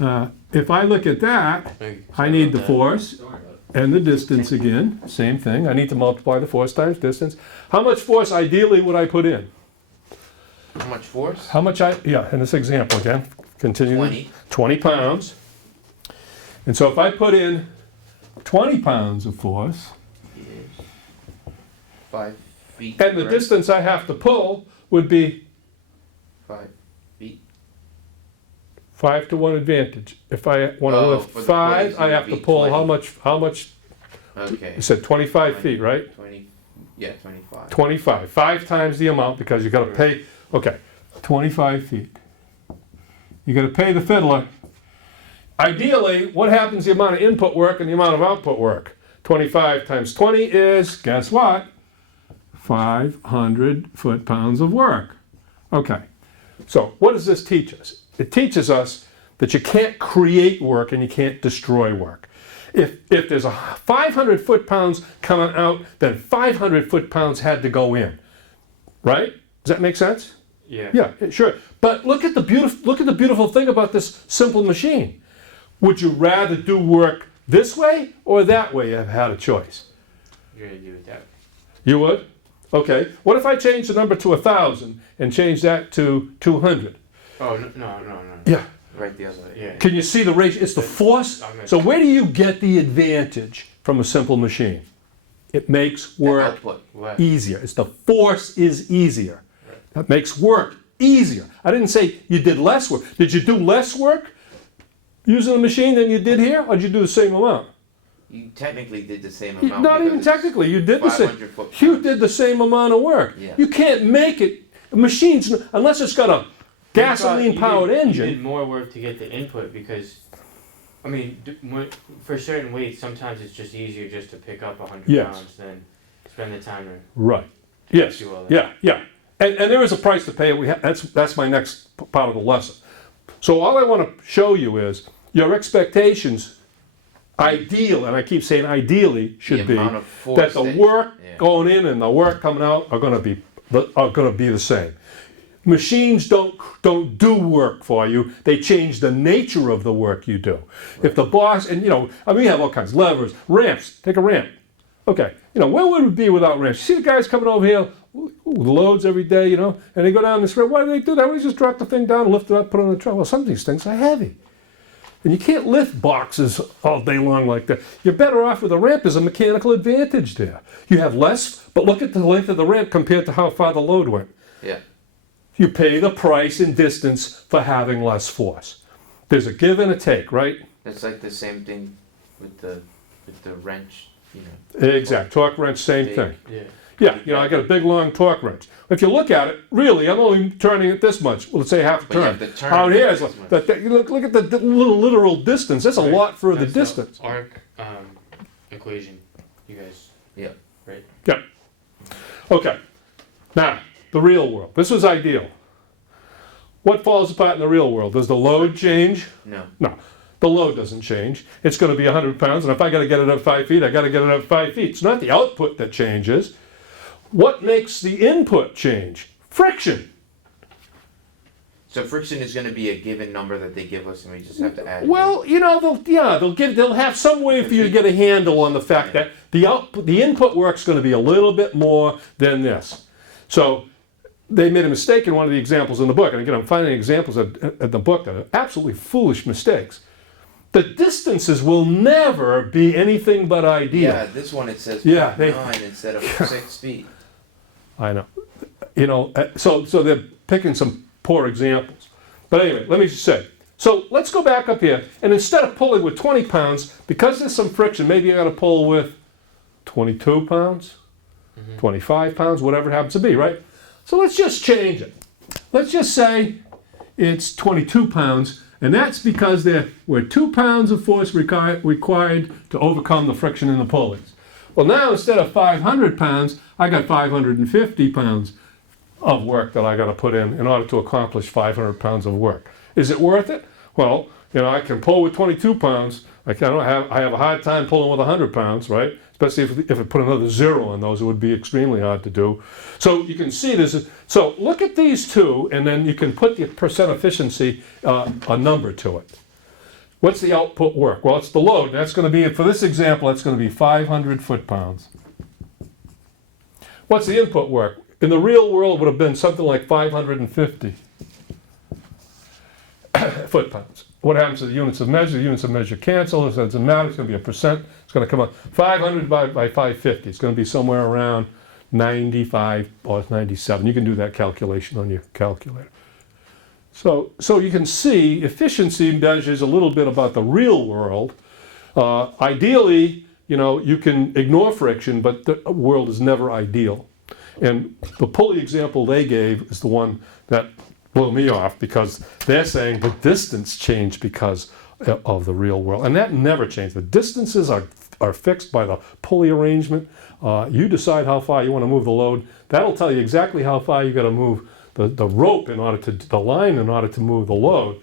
If I look at that, I need the force and the distance again. Same thing. I need to multiply the force times distance. How much force ideally would I put in? How much force? How much in this example again, continue. 20. 20 pounds. And so if I put in 20 pounds of force, 5 feet. and the distance I have to pull would be 5 feet. 5 to 1 advantage. If I want to lift for the 5, place, I it have would to be pull 20. how much? Okay. You said 25 feet, right? 20. Yeah, 25. 25. 5 times the amount because you got to pay. Okay, 25 feet. You got to pay the fiddler. Ideally, what happens the amount of input work and the amount of output work? 25 times 20 is, guess what? 500 foot-pounds of work. Okay, so what does this teach us? It teaches us that you can't create work and you can't destroy work. If there's 500 foot-pounds coming out, then 500 foot-pounds had to go in, right? Does that make sense? Yeah. Yeah, sure. But look at the beautiful thing about this simple machine. Would you rather do work this way or that way? I've had a choice. You're gonna do it that way. You would? Okay. What if I change the number to 1,000 and change that to 200? Oh, no. Yeah. Right the other way. Yeah. Can you see the ratio? It's the force. So where do you get the advantage from a simple machine? It makes The work output. What? easier. It's the force is easier. That makes work easier. I didn't say you did less work. Did you do less work using the machine than you did here, or did you do the same amount? You technically did the same amount. Not even because it's technically. You did the same. 500 foot You pounds. did the same amount of work. Yeah. You can't make it. Machines, unless it's got a gasoline-powered You engine. did more work to get the input because, I mean, for certain weights, sometimes it's just easier just to pick up 100 Yes. pounds than spend the time to Right. Yes. do all that. Yeah. And there is a price to pay. That's my next part of the lesson. So all I want to show you is your expectations, ideal, and I keep saying ideally, should be amount of force that the that- work yeah. going in and the work coming out are going to be the same. Machines don't do work for you. They change the nature of the work you do. If the boss, and we have all kinds of levers, ramps. Take a ramp. Okay, where would it be without ramps? You see the guys coming over here with loads every day, and they go down this ramp. Why do they do that? Why don't they just drop the thing down, lift it up, put it on the truck? Well, some of these things are heavy. And you can't lift boxes all day long like that. You're better off with a ramp. There's a mechanical advantage there. You have less, but look at the length of the ramp compared to how far the load went. Yeah. You pay the price in distance for having less force. There's a give and a take, right? It's like the same thing with the wrench. Exact. Torque wrench, same Big. thing. Yeah. Yeah, I got a big long torque wrench. If you look at it, really, I'm only turning it this much. Well, let's say half a But you turn. have to turn Out it here, this it's much. look at the little literal distance. That's a Right. lot further That's the distance. arc equation. You guys, Yeah. right? Yeah. Okay. Now, the real world. This was ideal. What falls apart in the real world? Does the load change? No. No. The load doesn't change. It's going to be 100 pounds, and if I got to get it up 5 feet, I got to get it up 5 feet. It's not the output that changes. What makes the input change? Friction. So friction is going to be a given number that they give us, and we just have to add. it Well, they'll have some way for you to get a handle on the fact that the input work's going to be a little bit more than this. So they made a mistake in one of the examples in the book, and again, I'm finding examples of the book that are absolutely foolish mistakes. The distances will never be anything but ideal. Yeah, this one it says Yeah, 9 instead of 6 feet. I know. So they're picking some poor examples. But anyway, let me just say. So let's go back up here, and instead of pulling with 20 pounds, because there's some friction, maybe I got to pull with 22 pounds, 25 pounds, whatever it happens to be, right? So let's just change it. Let's just say it's 22 pounds, and that's because there were 2 pounds of force required to overcome the friction in the pulleys. Well, now instead of 500 pounds, I got 550 pounds of work that I got to put in order to accomplish 500 pounds of work. Is it worth it? Well, I can pull with 22 pounds. I have a hard time pulling with 100 pounds, right? Especially if I put another 0 on those, it would be extremely hard to do. So you can see this. So look at these two, and then you can put the percent efficiency, a number to it. What's the output work? Well, it's the load. That's going to be, for this example, that's going to be 500 foot-pounds. What's the input work? In the real world, it would have been something like 550 foot-pounds. What happens to the units of measure? The units of measure cancel. It doesn't matter. It's going to be a percent. It's going to come out 500 divided by 550. It's going to be somewhere around 95 or 97. You can do that calculation on your calculator. So you can see efficiency measures a little bit about the real world. Ideally, you can ignore friction, but the world is never ideal. And the pulley example they gave is the one that blew me off, because they're saying the distance changed because of the real world. And that never changed. The distances are fixed by the pulley arrangement. You decide how far you want to move the load. That'll tell you exactly how far you got to move the rope in order to, the line in order to move the load.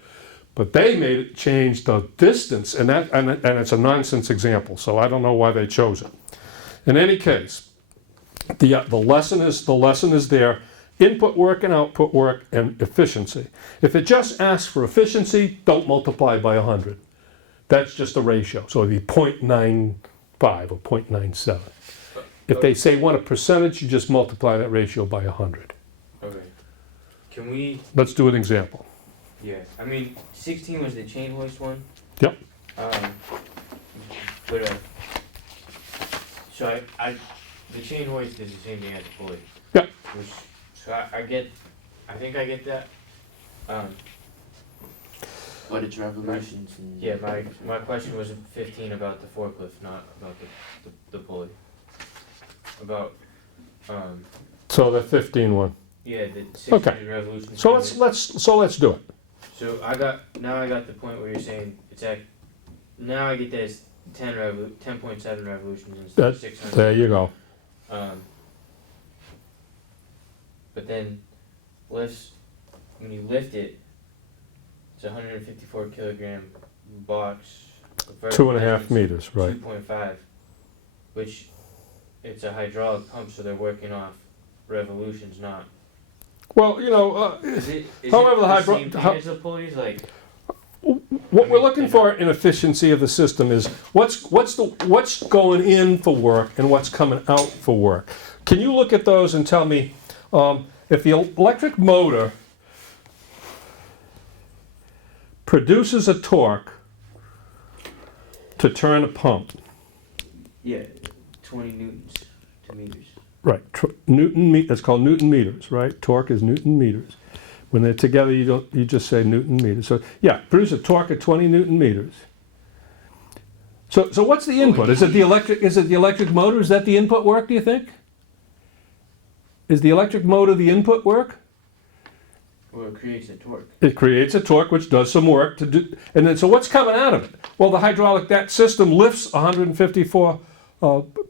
But they made it change the distance, and it's a nonsense example, so I don't know why they chose it. In any case, the lesson is there: input work and output work and efficiency. If it just asks for efficiency, don't multiply by 100. That's just a ratio, so it'd be 0.95 or 0.97. If they say want a percentage, you just multiply that ratio by 100. Okay. Can we? Let's do an example. Yeah. I mean, 16 was the chain hoist one. Yep. But so the chain hoist is the same thing as the pulley. Yep. So I think I get that. But it's revolutions. And Yeah, my question was 15 about the forklift, not about the pulley. About So the 15 one. yeah, the 16 Okay. revolutions. So let's do it. So I got the point where you're saying it's now I get that it's 10.7 revolutions instead of 600. There you go. But then when you lift it, it's a 154 kilogram box. 2.5 meters, right? 2.5, which it's a hydraulic pump, so they're working off revolutions, not. Well, however, the same thing as the pulleys, like. what we're looking for in efficiency of the system is what's going in for work and what's coming out for work. Can you look at those and tell me if the electric motor produces a torque to turn a pump? Yeah, 20 newtons to meters. Right, that's called Newton meters, right? Torque is Newton meters. When they're together, you just say Newton meters. So yeah, produce a torque of 20 Newton meters. So what's the input? Is it the electric motor? Is that the input work, do you think? Is the electric motor the input work? Well, it creates a torque. It creates a torque which does some work to do, and then so what's coming out of it? Well, that system lifts 154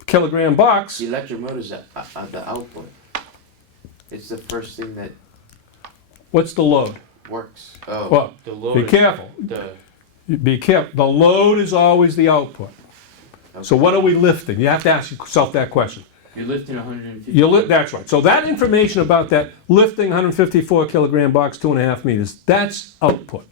kilogram box. the electric motor's the output. It's the first thing that What's the load? works. Oh. Well, The load be is careful. the Be careful. The load is always the output. So what are we lifting? You have to ask yourself that question. You're lifting 150. That's right. So that information about that lifting 154 kilogram box, 2.5 meters, that's output.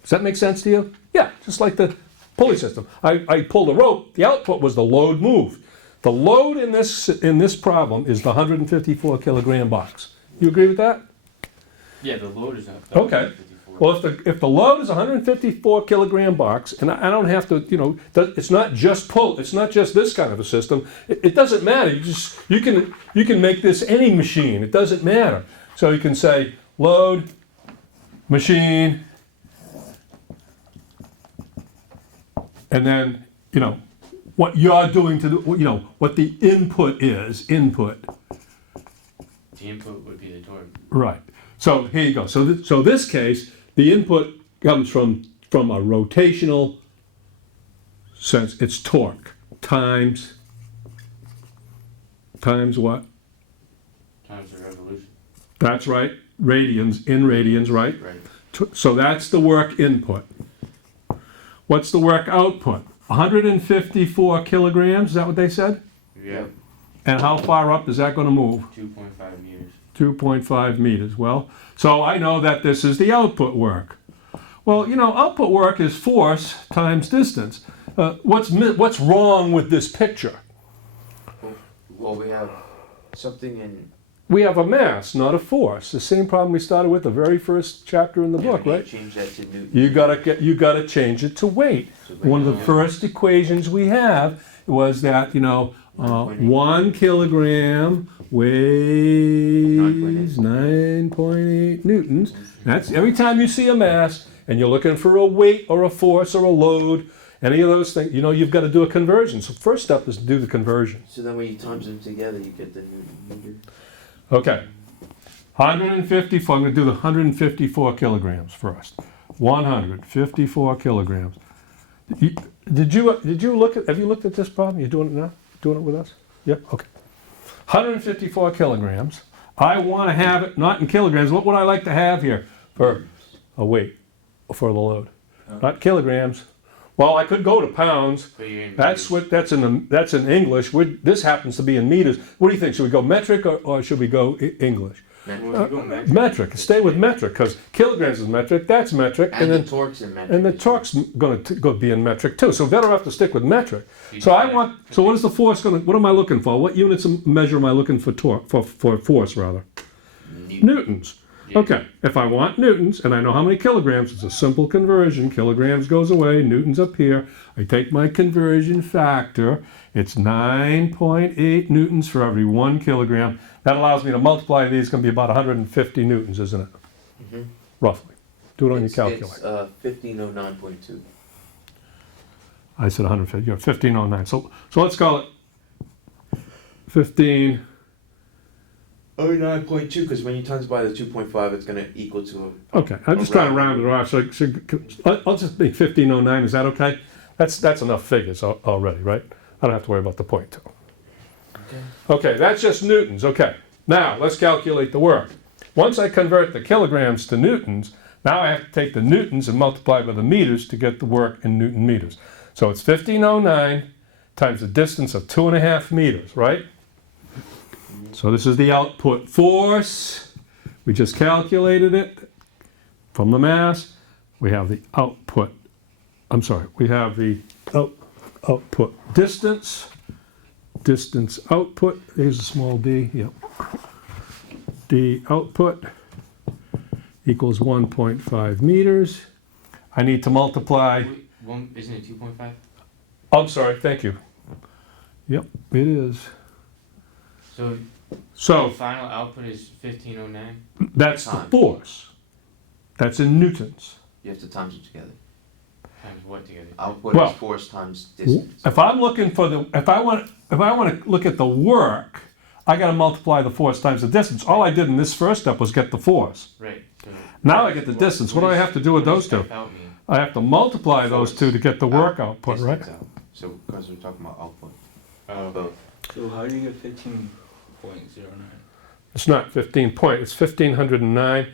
Does that make sense to you? Yeah, just like the pulley system. I pulled a rope. The output was the load moved. The load in this problem is the 154 kilogram box. You agree with that? Yeah, the load is up. Okay. Well, if the load is 154 kilogram box, and I don't have to, it's not just it's not just this kind of a system. It doesn't matter. You can make this any machine. It doesn't matter. So you can say load, machine, and then what you're doing to what the input is. Input. The input would be the torque. Right. So here you go. So this case, the input comes from a rotational sense. It's torque times what? Times the revolution. That's right. Radians, right? Right. So that's the work input. What's the work output? 154 kilograms, is that what they said? Yeah. And how far up is that going to move? 2.5 meters. 2.5 meters. Well, so I know that this is the output work. Well, output work is force times distance. What's wrong with this picture? Well, we have something in. We have a mass, not a force. The same problem we started with the very first chapter in the book, we need right? to change that to Newton. You gotta change it to weight. One of the first equations we have was that 1 kilogram weighs 9.8 newtons. That's every time you see a mass and you're looking for a weight or a force or a load, any of those things, you've got to do a conversion. So first step is to do the conversion. So then when you times them together, you get the Newton meter. Okay. 154, I'm going to do the 154 kilograms first. 154 kilograms. Did you look at, have you looked at this problem? You doing it now? Doing it with us? Yeah, okay. 154 kilograms. I want to have it not in kilograms. What would I like to have here for a weight, for the load? Not kilograms. Well, I could go to pounds. That's in English. This happens to be in meters. What do you think? Should we go metric or should we go English? Metric. Stay with metric because kilograms is metric. That's metric, And the torque's in metric. and the torque's going to be in metric too. So better off to stick with metric. So what is the force going to? What am I looking for? What units of measure am I looking for? Torque for force rather. Newtons. Okay, if I want newtons, and I know how many kilograms, it's a simple conversion. Kilograms goes away, newtons up here. I take my conversion factor. It's 9.8 newtons for every 1 kilogram. That allows me to multiply these. It's going to be about 150 newtons, isn't it? Mm-hmm. Roughly. Do it on your calculator. It's 1509.2. I said 150. You're 1509. So let's call it 15. 09.2, because when you times by the 2.5, it's going to equal to Okay, I'm just trying to round it off. So I'll just make 1509. Is that okay? That's enough figures already, right? I don't have to worry about the point two. Okay, that's just newtons. Okay, now let's calculate the work. Once I convert the kilograms to newtons, now I have to take the newtons and multiply by the meters to get the work in Newton meters. So it's 1509 times the distance of 2.5 meters, right? So this is the output force. We just calculated it from the mass. We have the output. We have the output distance. Distance output. There's a small d. Yep. D output equals 1.5 meters. I need to multiply. Isn't it 2.5? I'm sorry. Thank you. Yep, it is. So the final output is 1509? That's the force. That's in newtons. You have to times it together. Times what together? Output Well, is force times distance. If I'm looking for if I want to look at the work, I got to multiply the force times the distance. All I did in this first step was get the force. Right. So Now I get the distance. What do I have to do with those two? I have to multiply those two to get the work output, right? Distance out. So because we're talking about output. Oh. So how do you get 15.09? It's not 15 point. It's 1509.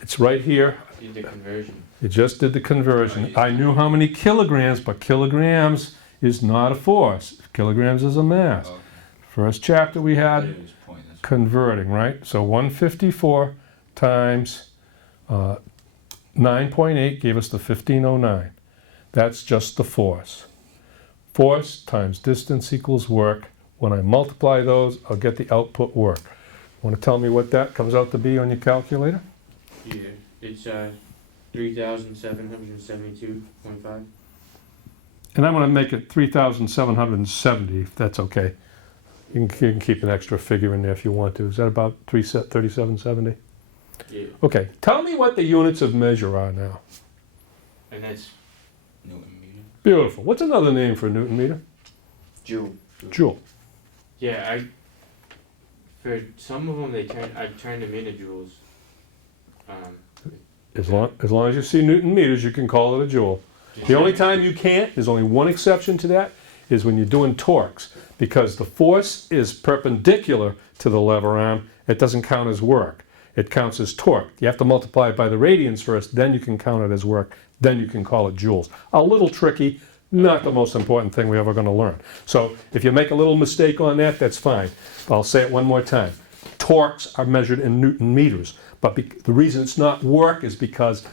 It's right here. You did the conversion. You just did the conversion. I knew how many kilograms, but kilograms is not a force. Kilograms is a mass. Okay. First chapter we had It was point, that's right. converting, right? So 154 times 9.8 gave us the 1509. That's just the force. Force times distance equals work. When I multiply those, I'll get the output work. Want to tell me what that comes out to be on your calculator? Yeah. It's 3,772.5. And I'm going to make it 3,770, if that's okay. You can keep an extra figure in there if you want to. Is that about 3,770? Yeah. Okay, tell me what the units of measure are now. And that's Newton meter. Beautiful. What's another name for a Newton meter? Joule. Joule. yeah. For some of them I turned them into joules. As long as you see Newton meters, you can call it a joule. The only time you can't, there's only one exception to that, is when you're doing torques. Because the force is perpendicular to the lever arm, it doesn't count as work. It counts as torque. You have to multiply it by the radians first, then you can count it as work, then you can call it joules. A little tricky, not the most important thing we're ever going to learn. So if you make a little mistake on that, that's fine. I'll say it one more time. Torques are measured in Newton meters, but the reason it's not work is because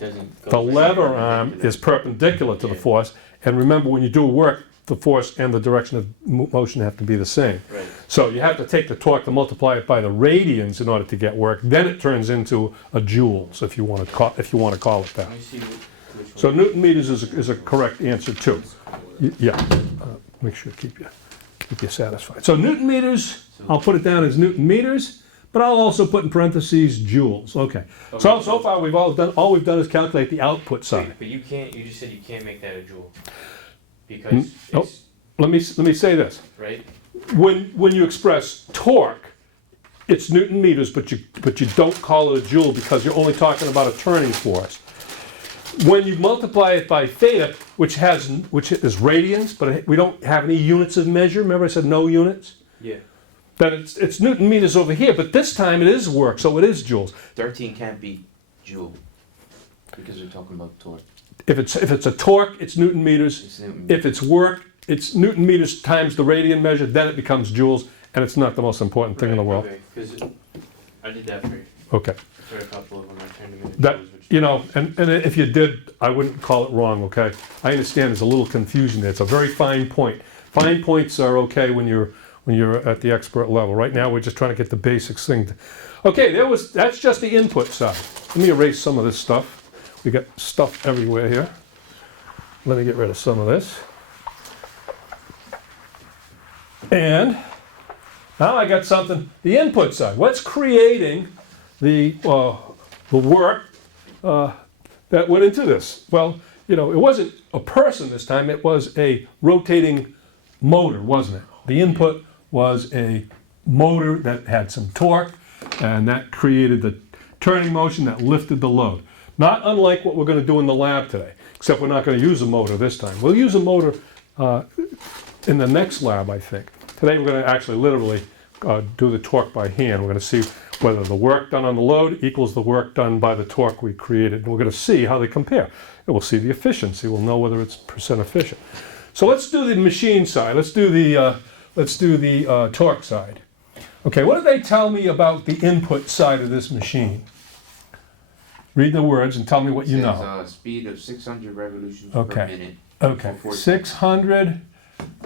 doesn't go The for lever anything arm into is perpendicular to the Yeah. force, and remember, when you do work, the force and the direction of motion have to be the same. Right. So you have to take the torque to multiply it by the radians in order to get work. Then it turns into a joules, if you want to call it that. Let me see which one. So Newton meters is a correct answer too. Yeah, make sure keep you satisfied. So Newton meters, I'll put it down as Newton meters, but I'll also put in parentheses joules. Okay. So far all we've done is calculate the output side. But you just said you can't make that a joule. Because Nope. it's, Let me say this. right? When you express torque, it's Newton meters, but you don't call it a joule because you're only talking about a turning force. When you multiply it by theta, which is radians, but we don't have any units of measure. Remember I said no units? Yeah. Then it's Newton meters over here, but this time it is work, so it is joules. 13 can't be joule because we're talking about torque. If it's a torque, it's Newton meters. It's Newton. If it's work, it's Newton meters times the radian measure, then it becomes joules, and it's not the most important thing in the world. Okay, because I did that Okay. for a couple of them. I turned them into That, joules, which you know, and if you did, I wouldn't call it wrong, okay? I understand there's a little confusion there. It's a very fine point. Fine points are okay when you're at the expert level. Right now, we're just trying to get the basics thing. Okay, that's just the input side. Let me erase some of this stuff. We got stuff everywhere here. Let me get rid of some of this. And now I got something, the input side. What's creating the work that went into this? Well, you know, it wasn't a person this time, it was a rotating motor, wasn't it? The input was a motor that had some torque, and that created the turning motion that lifted the load. Not unlike what we're going to do in the lab today, except we're not going to use a motor this time. We'll use a motor in the next lab, I think. Today we're going to actually literally do the torque by hand. We're going to see whether the work done on the load equals the work done by the torque we created. And we're going to see how they compare. And we'll see the efficiency. We'll know whether it's percent efficient. So let's do the machine side. Let's do the torque side. Okay, what did they tell me about the input side of this machine? Read the words and tell me what you It says, know. Speed of 600 revolutions Okay. per minute. Okay, for 600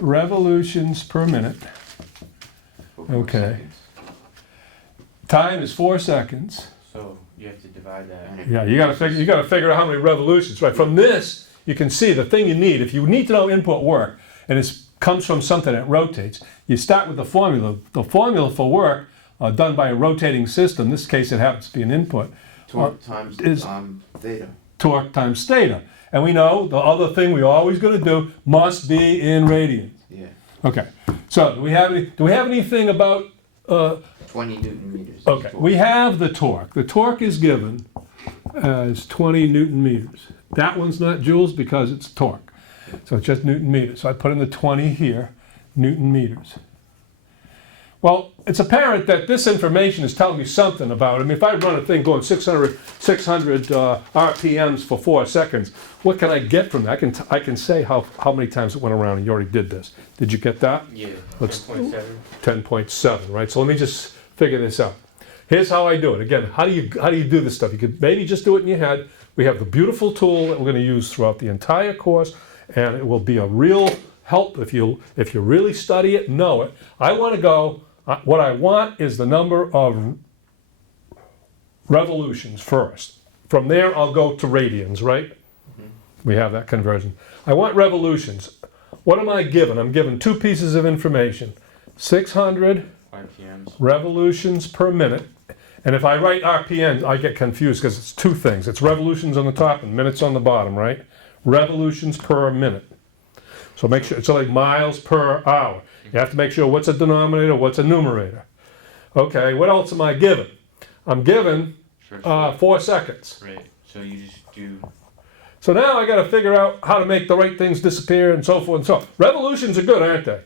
revolutions per minute. for 4 Okay. seconds. Time is 4 seconds. so you have to divide that. And it Yeah, you gotta figure out how many revolutions, right? From this, you can see the thing you need. If you need to know input work, and it comes from something that rotates, you start with the formula. The formula for work done by a rotating system, in this case it happens to be an input, Torque times is- theta. torque times theta. And we know the other thing we always gonna do must be in radians. Yeah. Okay, so do we have anything about, 20 Newton meters. okay, we have the torque. The torque is given as 20 Newton meters. That one's not joules because it's torque. So it's just Newton meters. So I put in the 20 here, Newton meters. Well, it's apparent that this information is telling me something about it. I mean, if I run a thing going 600 RPMs for 4 seconds, what can I get from that? I can say how many times it went around, and you already did this. Did you get that? Yeah. Let's- 10.7. 10.7, right? So let me just figure this out. Here's how I do it. Again, how do you do this stuff? You could maybe just do it in your head. We have the beautiful tool that we're going to use throughout the entire course, and it will be a real help if you really study it, know it. What I want is the number of revolutions first. From there, I'll go to radians, right? We have that conversion. I want revolutions. What am I given? I'm given 2 pieces of information. 600 RPMs. revolutions per minute. And if I write RPMs, I get confused because it's 2 things. It's revolutions on the top and minutes on the bottom, right? Revolutions per minute. So make sure, it's like miles per hour. You have to make sure what's a denominator, what's a numerator. Okay, what else am I given? I'm given For 4 seconds. right. So you just do. So now I got to figure out how to make the right things disappear and so forth and so on. Revolutions are good, aren't they?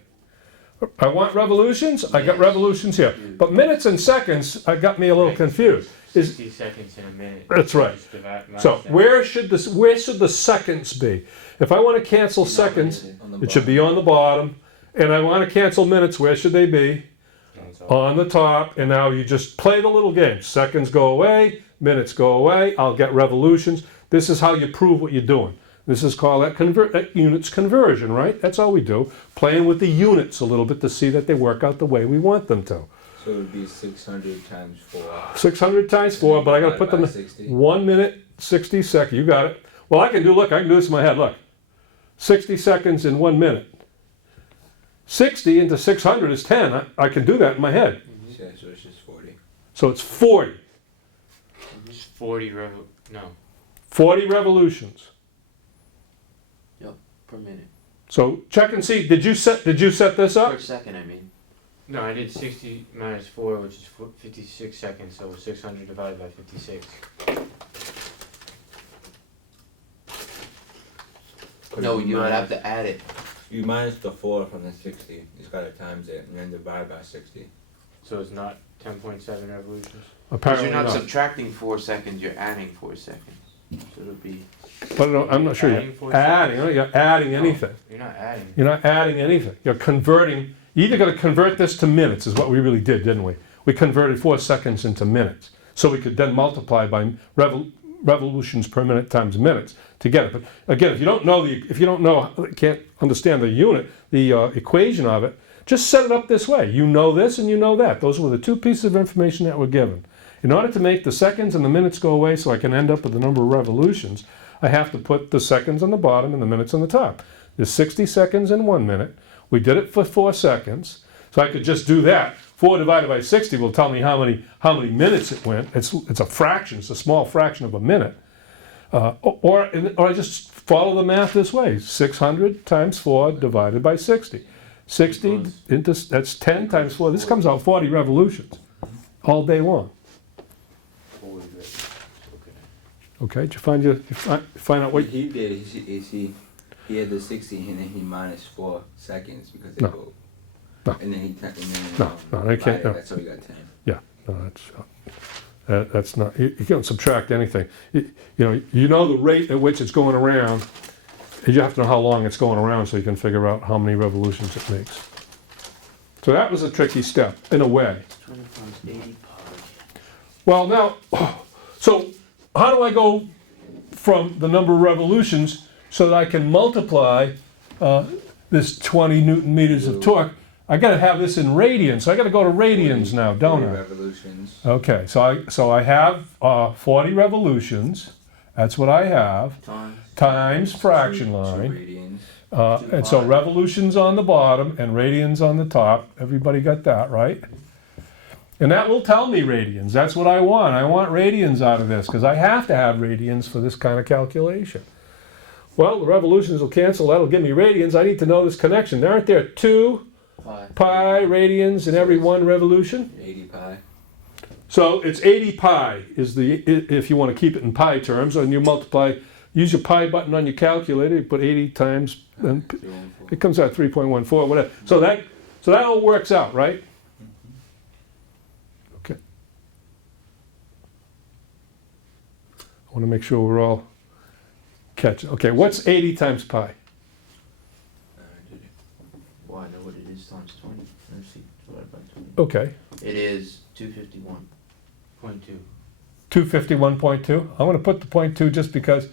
I want revolutions. I got Yes. revolutions here. But minutes and seconds got me a little Right, confused. 60 seconds in a minute. That's right. Just divide So that. where should the seconds be? If I want to cancel seconds, it should be on the bottom. And I want to cancel minutes, where should they be? On the top. And now you just play the little game. Seconds go away, minutes go away. I'll get revolutions. This is how you prove what you're doing. This is called that units conversion, right? That's all we do. Playing with the units a little bit to see that they work out the way we want them to. So it would be 600 times 4. 600 times 4, but I gotta put them Divided by 60. 1 minute, 60 seconds. You got it. Well, I can do this in my head. Look, 60 seconds in 1 minute. 60 into 600 is 10. I can do that in my head. Yeah, so it's just 40. So it's 40. It's 40 no. 40 revolutions. Per minute. So check and see. Did you set this up? Per second, I mean. No, I did 60 minus 4, which is 56 seconds, so 600 divided by 56. No, you would have to add it. You minus the 4 from the 60. You just gotta times it and then divide by 60. So it's not 10.7 revolutions? Because Apparently you're not not. subtracting 4 seconds, you're adding 4 seconds. So it'll be. But no, I'm not sure Adding you're 4 adding. seconds? You're adding No, anything. You're not adding. You're not adding anything. You're converting. You either got to convert this to minutes, is what we really did, didn't we? We converted 4 seconds into minutes, so we could then multiply by revolutions per minute times minutes to get it. But again, if you don't know, can't understand the unit, the equation of it, just set it up this way. You know this and you know that. Those were the two pieces of information that were given. In order to make the seconds and the minutes go away, so I can end up with the number of revolutions, I have to put the seconds on the bottom and the minutes on the top. There's 60 seconds in 1 minute. We did it for 4 seconds, so I could just do that. 4 divided by 60 will tell me how many minutes it went. It's a fraction. It's a small fraction of a minute. Or I just follow the math this way: 600 times 4 divided by 60. 60 that's 10 times 4. This comes out 40 revolutions all day long. Okay, did you find out what? What he did is he had the 60 and then he minus 4 seconds because they No. go. No. And then he No, they can't. No. That's how he got 10. Yeah, no, that's not. You can't subtract anything. You know the rate at which it's going around. You have to know how long it's going around so you can figure out how many revolutions it makes. So that was a tricky step in a way. 20 times 80 pi. Well, now, so how do I go from the number of revolutions so that I can multiply this 20 Newton meters of torque? I got to have this in radians. I got to go to radians now, don't 40 I? revolutions. Okay, so I have 40 revolutions. That's what I have. Times fraction line. 2 radians. And so revolutions on the bottom and radians on the top. Everybody got that, right? And that will tell me radians. That's what I want. I want radians out of this because I have to have radians for this kind of calculation. Well, the revolutions will cancel. That'll give me radians. I need to know this connection. Aren't there 2 pi radians in every 1 revolution? 80 pi. So it's 80 pi is if you want to keep it in pi terms, and you multiply, use your pi button on your calculator, you put 80 times, and it comes out 3.14, whatever. So that all works out, right? Okay. I want to make sure we're all catching. Okay, what's 80 times pi? Well, I know what it is times 20. Let's see, divided by 20. Okay, It is 251. 0.2. 251.2. I'm going to put the 0.2 just because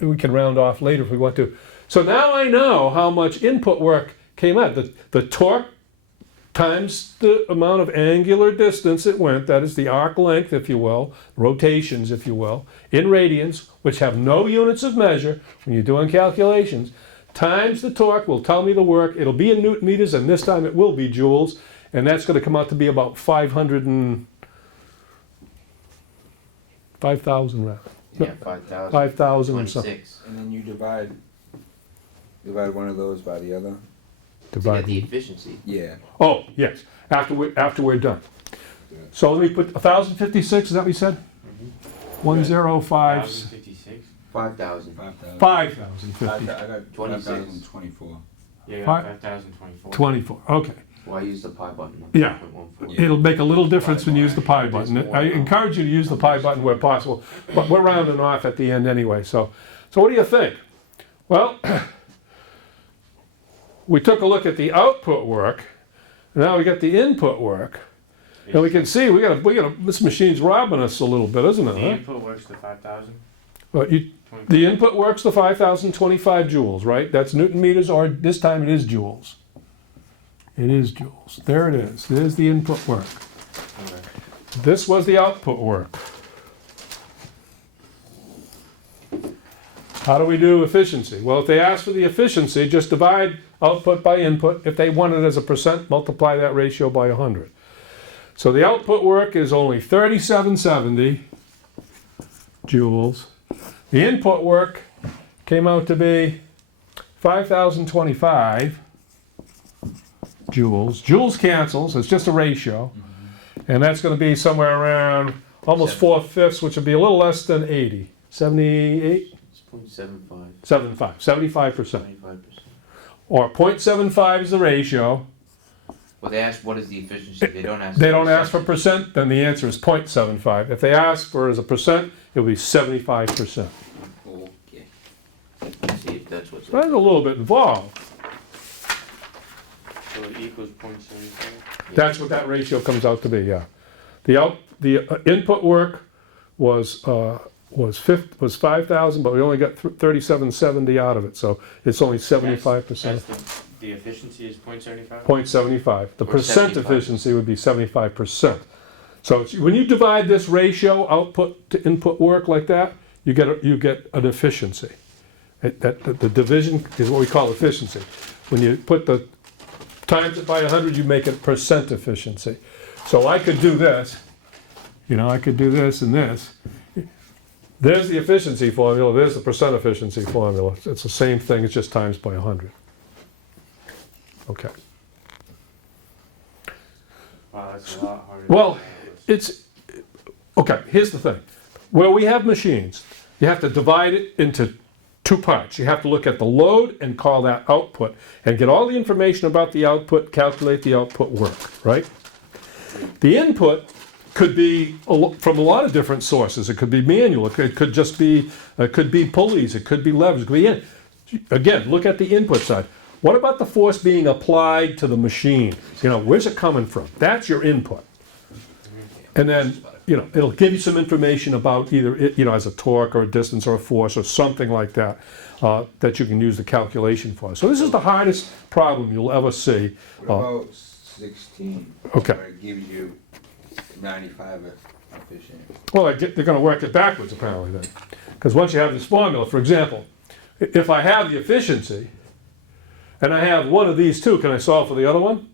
we can round off later if we want to. So now I know how much input work came out. The torque times the amount of angular distance it went, that is the arc length, if you will, rotations, if you will, in radians, which have no units of measure when you're doing calculations, times the torque will tell me the work. It'll be in Newton meters, and this time it will be joules, and that's going to come out to be about 5,000 rather. Yeah, 5,000. 5,000 or something. 26. And then you divide one of those by the other. To get the efficiency. Yeah. Oh, yes, after we're done. So let me put 1,056, is that what you said? 105, 1,056? 5,000. 5,000. 5,050. I got 26. 5,024. Yeah, you Fi- got 5,024. 24, okay. Well, I use the pi button. Yeah. 1.14. It'll make a little difference when you use the pi button. I encourage you to use the pi button where possible, but we're rounding off at the end anyway, so what do you think? Well, we took a look at the output work, now we got the input work, and we can see we got this machine's robbing us a little bit, isn't it? The Huh? input works to 5,000? The input work's the 5,025 joules, right? That's Newton meters, or this time it is joules. It is joules. There it is. There's the input work. This was the output work. How do we do efficiency? Well, if they ask for the efficiency, just divide output by input. If they want it as a percent, multiply that ratio by 100. So the output work is only 3770 joules. The input work came out to be 5,025 joules. Joules cancels, it's just a ratio. And that's going to be somewhere around almost 4/5, which would be a little less than 80. 78? It's 0.75. 75%. 25%. Or 0.75 is the ratio. Well, they ask what is the efficiency. They don't ask. They don't ask for percent, then the answer is 0.75. If they ask for as a percent, it will be 75%. Okay. Let's see if that's what's. That's a little bit involved. So it equals 0.75. That's what that ratio comes out to be, yeah. The input work was 5,000, but we only got 3770 out of it, so it's only 75%. The efficiency is 0.75? 0.75. The Or percent 75. efficiency would be 75%. So when you divide this ratio, output to input work like that, you get an efficiency. The division is what we call efficiency. When you put the times it by 100, you make it percent efficiency. So I could do this, I could do this and this. There's the efficiency formula, there's the percent efficiency formula. It's the same thing, it's just times by 100. Okay. Wow, that's a lot harder. Well, okay, here's the thing. Where we have machines, you have to divide it into two parts. You have to look at the load and call that output and get all the information about the output, calculate the output work, right? The input could be from a lot of different sources. It could be manual, it could just be, it could be pulleys, it could be levers, it could be again, look at the input side. What about the force being applied to the machine? Where's it coming from? That's your input. And then, it'll give you some information about either, as a torque or a distance or a force or something like that, that you can use the calculation for. So this is the hardest problem you'll ever see. What about 16? Okay. Where it gives you 95 efficient. Well, they're going to work it backwards apparently then. Because once you have this formula, for example, if I have the efficiency, and I have one of these two, can I solve for the other one?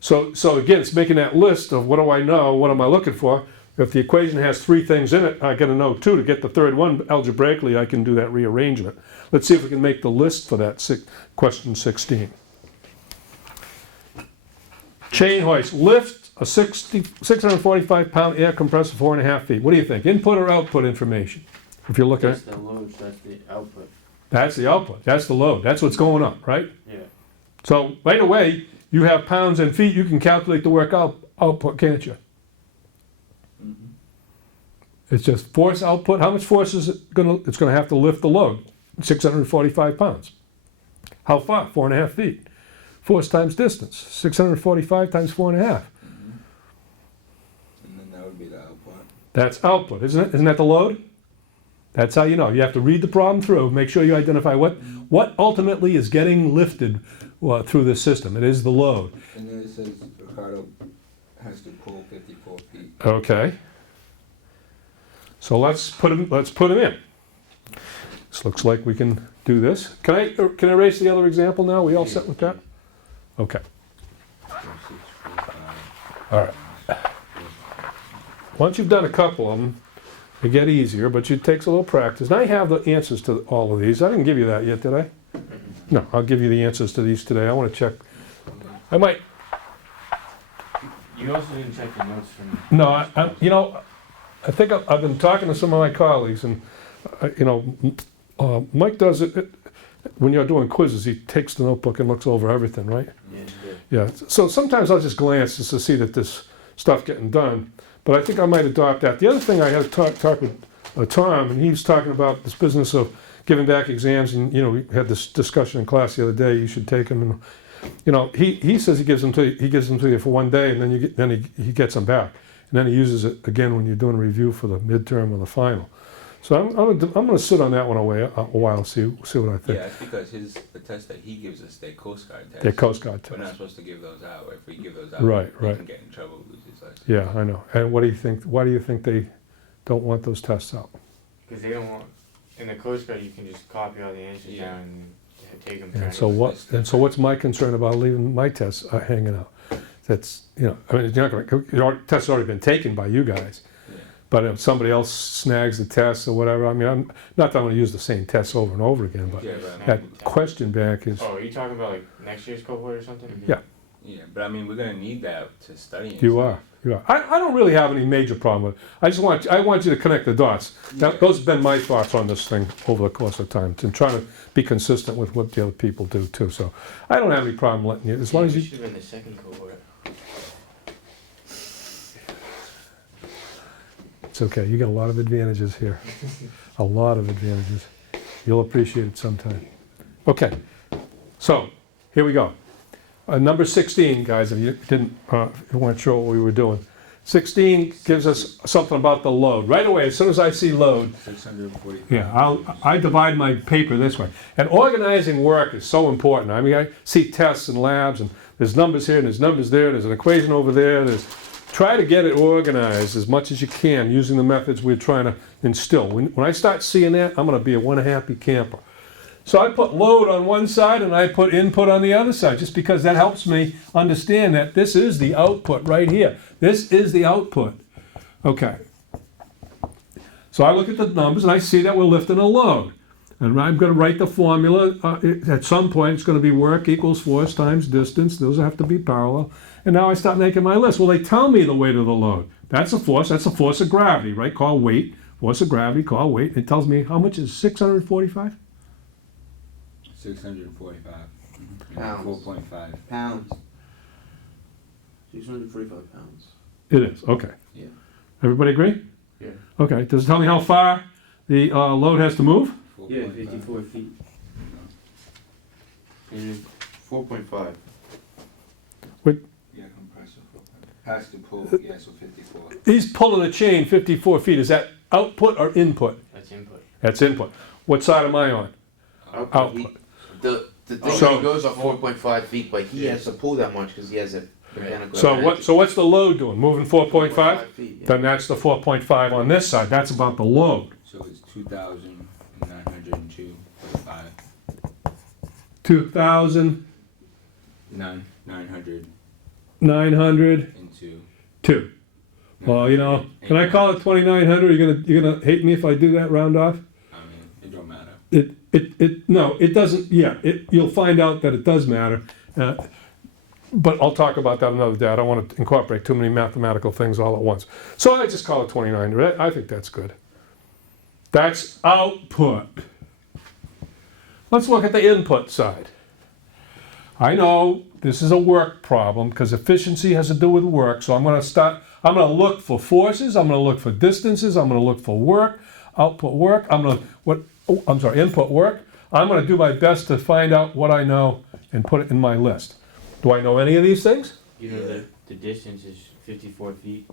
Sure. So again, it's making that list of what do I know, what am I looking for. If the equation has three things in it, I gotta know two. To get the third one, algebraically, I can do that rearrangement. Let's see if we can make the list for that question 16. Chain hoist, lift a 645-pound air compressor 4.5 feet. What do you think, input or output information? If you're looking That's at, the load, so that's the output. that's the output, that's the load, that's what's going up, right? Yeah. So right away, you have pounds and feet, you can calculate the work output, can't you? It's just force output. How much force is it's gonna have to lift the load? 645 pounds. How far? 4.5 feet. Force times distance. 645 times 4.5. And then that would be the output. That's output, isn't it? Isn't that the load? That's how you know. You have to read the problem through, make sure you identify what ultimately is getting lifted through this system. It is the load. And then it says Ricardo has to pull 54 feet. Okay. So let's put him in. This looks like we can do this. Can I erase the other example now? We all set with that? Okay. All right. Once you've done a couple of them, they get easier, but it takes a little practice. And I have the answers to all of these. I didn't give you that yet, did I? No, I'll give you the answers to these today. I want to check. I might. You also didn't check your notes from. No, I think I've been talking to some of my colleagues, and Mike does it when you're doing quizzes. He takes the notebook and looks over everything, right? Yeah. Yeah. So sometimes I'll just glance just to see that this stuff getting done. But I think I might adopt that. The other thing I had to talk with Tom, and he was talking about this business of giving back exams, and we had this discussion in class the other day. You should take them, and he says he gives them to you for one day, and then he gets them back. And then he uses it again when you're doing a review for the midterm or the final. So I'm gonna sit on that one a while, see what I think. Yeah, it's because the test that he gives us, they're Coast Guard tests. They're Coast Guard We're not tests. supposed to give those out. If we give those out, Right, we right. can get in trouble, lose his license. Yeah, I know. And what do you think, why do you think they don't want those tests out? Because they don't want, in the Coast Guard, you can just copy all the answers Yeah. down and take them. And so what's my concern about leaving my tests hanging out? That's, I mean, you're not gonna, your test's already been taken by you guys. Yeah. But if somebody else snags the test or whatever, I mean, not that I'm gonna use the same tests over and over again, but Yeah, but that question bank is, Oh, are you talking about like next year's cohort or something? Yeah. yeah, but I mean, we're gonna need that to study. and you stuff. are. I don't really have any major problem with it. I want you to connect the dots. Yeah. Those have been my thoughts on this thing over the course of time, and trying to be consistent with what the other people do too. So I don't have any problem letting you, as long as you. should have been the second cohort. It's okay, you got a lot of advantages here. A lot of advantages. You'll appreciate it sometime. Okay, so, here we go. Number 16, guys, if you weren't sure what we were doing. 16 gives us something about the load. Right away, as soon as I see load, 645. yeah, I divide my paper this way. And organizing work is so important. I mean, I see tests and labs, and there's numbers here, and there's numbers there, there's an equation over there, try to get it organized as much as you can using the methods we're trying to instill. When I start seeing that, I'm gonna be a one happy camper. So I put load on one side and I put input on the other side, just because that helps me understand that this is the output right here. This is the output. Okay. So I look at the numbers and I see that we're lifting a load. And I'm going to write the formula. At some point, it's going to be work equals force times distance. Those have to be parallel. And now I start making my list. Well, they tell me the weight of the load. That's a force. That's a force of gravity, right? Called weight. Force of gravity, called weight. It tells me how much is 645? 645. Pounds. 4.5. Pounds. 645 pounds. It is. Okay. Yeah. Everybody agree? Yeah. Okay. Does it tell me how far the load has to move? Yeah, 4.5. 54 feet. 4.5. Yeah, compressor. Has to pull, yeah, so 54. He's pulling a chain 54 feet. Is that output or input? That's input. That's input. What side am I on? Output. The thing So- goes off 4.5 feet, but he has to pull that much because he has a mechanical. So advantage. what's the load doing? Moving 4.5? feet, yeah. Then that's the 4.5 on this side. That's about the load. So it's 2,902.5. 2,902. 900 into. Well, can I call it 2,900? You're gonna hate me if I do that round off? I mean, it don't matter. No, it doesn't. Yeah, you'll find out that it does matter. But I'll talk about that another day. I don't want to incorporate too many mathematical things all at once. So I just call it 2,900. I think that's good. That's output. Let's look at the input side. I know this is a work problem because efficiency has to do with work. So I'm going to look for forces. I'm going to look for distances. I'm going to look for work, output work. Input work. I'm going to do my best to find out what I know and put it in my list. Do I know any of these things? You know the distance is 54 feet.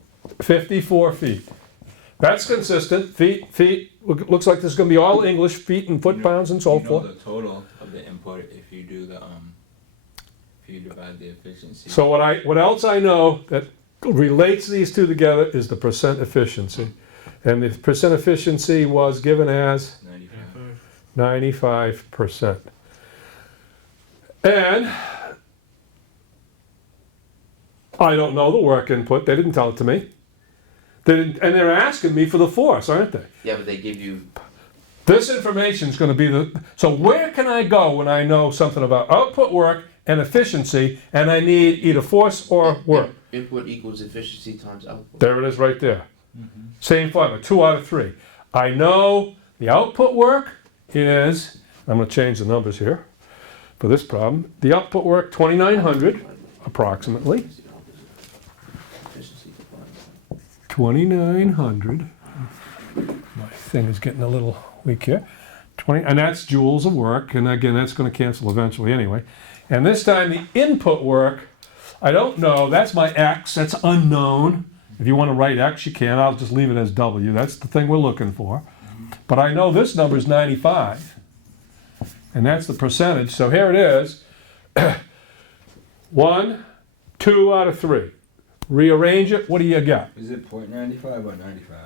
54 feet. That's consistent. Feet. Looks like this is going to be all English, feet and foot pounds and so forth. The total of the input if you do the if you divide the efficiency. So what else I know that relates these two together is the percent efficiency. And the percent efficiency was given as 95%. And I don't know the work input. They didn't tell it to me. And they're asking me for the force, aren't they? Yeah, but they give you. This information is going to be so where can I go when I know something about output work and efficiency and I need either force or work? Input equals efficiency times output. There it is right there. Same formula, 2 out of 3. I know the output work is, I'm going to change the numbers here for this problem. The output work, 2,900 approximately. 2,900. My thing is getting a little weak here. And that's joules of work. And again, that's going to cancel eventually anyway. And this time the input work, I don't know. That's my X. That's unknown. If you want to write X, you can. I'll just leave it as W. That's the thing we're looking for. But I know this number is 95, and that's the percentage. So here it is. 1, 2 out of 3. Rearrange it, what do you get? Is it 0.95 or 95?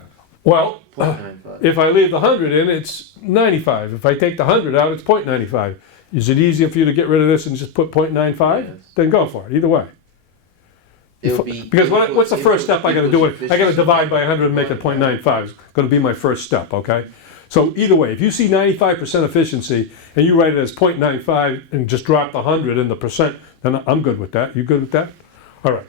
Well, 0.95. if I leave the 100 in, it's 95. If I take the 100 out, it's 0.95. Is it easier for you to get rid of this and just put 0.95? Yes. Then go for it, either way. It'll be Because what's the first input step I got to do? I got to divide by 100 and make it 0.95. It's going to be my first step, okay? So either way, if you see 95% efficiency and you write it as 0.95 and just drop the 100 in the percent, then I'm good with that. You good with that? All right.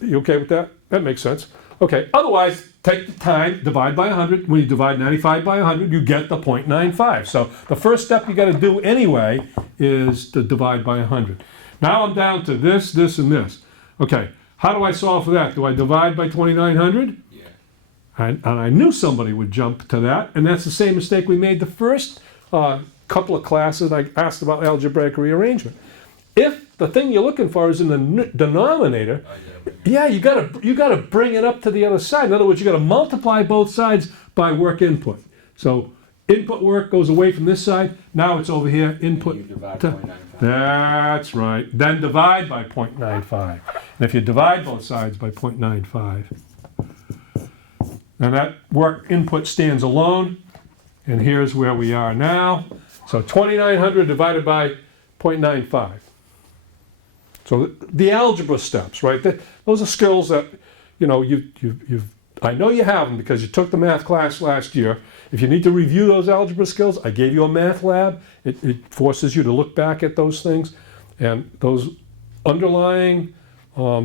You okay with that? That makes sense. Okay, otherwise, take the time, divide by 100. When you divide 95 by 100, you get the 0.95. So the first step you got to do anyway is to divide by 100. Now I'm down to this, this, and this. Okay, how do I solve for that? Do I divide by 2,900? Yeah. And I knew somebody would jump to that, and that's the same mistake we made the first couple of classes. I asked about algebraic rearrangement. If the thing you're looking for is in the denominator, yeah, you gotta bring it up to the other side. In other words, you gotta multiply both sides by work input. So input work goes away from this side. Now it's over here. Input. You divide to- 0.95. That's right. Then divide by 0.95. And if you divide both sides by 0.95, then that work input stands alone. And here's where we are now. So 2,900 divided by 0.95. So the algebra steps, right? Those are skills that, you know, I know you have them because you took the math class last year. If you need to review those algebra skills, I gave you a math lab. It forces you to look back at those things. And those underlying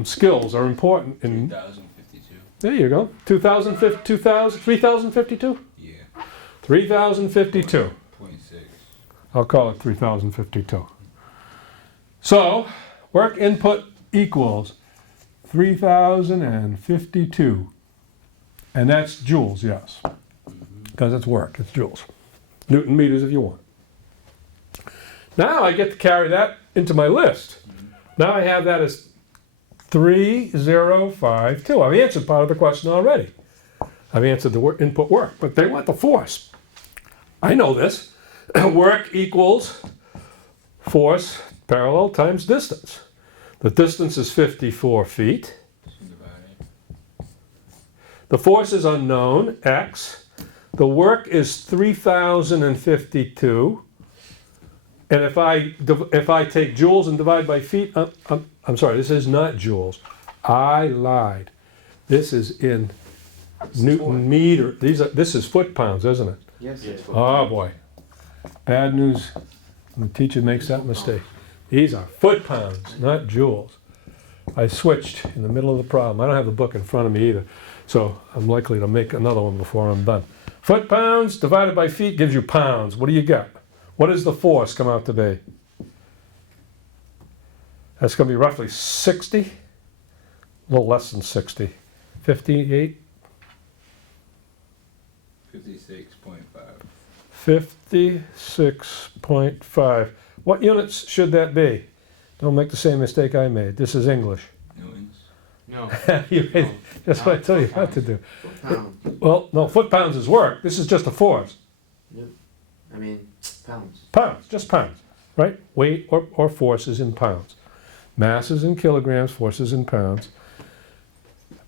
skills are important. In 3,052. there you go. 3,052? Yeah. 3,052. 0.6. I'll call it 3,052. So, work input equals 3,052. And that's joules, yes. Because it's work, it's joules. Newton meters if you want. Now I get to carry that into my list. Now I have that as 3052. I've answered part of the question already. I've answered the input work, but they want the force. I know this. Work equals force parallel times distance. The distance is 54 feet. The force is unknown, x. The work is 3,052. And if I take joules and divide by feet, I'm sorry, this is not joules. I lied. This is in Newton meter. This is foot-pounds, isn't it? Yes, Yeah. it's Oh, boy. Bad news when the teacher makes that mistake. These are foot-pounds, not joules. I switched in the middle of the problem. I don't have the book in front of me either, so I'm likely to make another one before I'm done. Foot-pounds divided by feet gives you pounds. What do you get? What does the force come out to be? That's going to be roughly 60, a little less than 60. 58? 56.5. 56.5. What units should that be? Don't make the same mistake I made. This is English. Newtons. No. You made- That's what I tell you not to do. pounds. Well, no, foot-pounds is work. This is just a force. I mean, pounds. Pounds, just pounds, right? Weight or force is in pounds. Mass is in kilograms, force is in pounds,